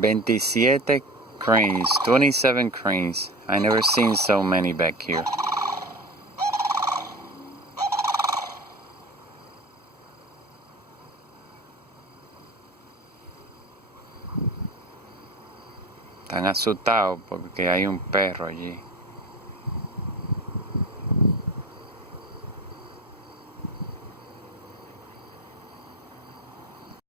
27 cranes. 27 cranes. I never seen so many back here. Están asustados porque hay un perro allí.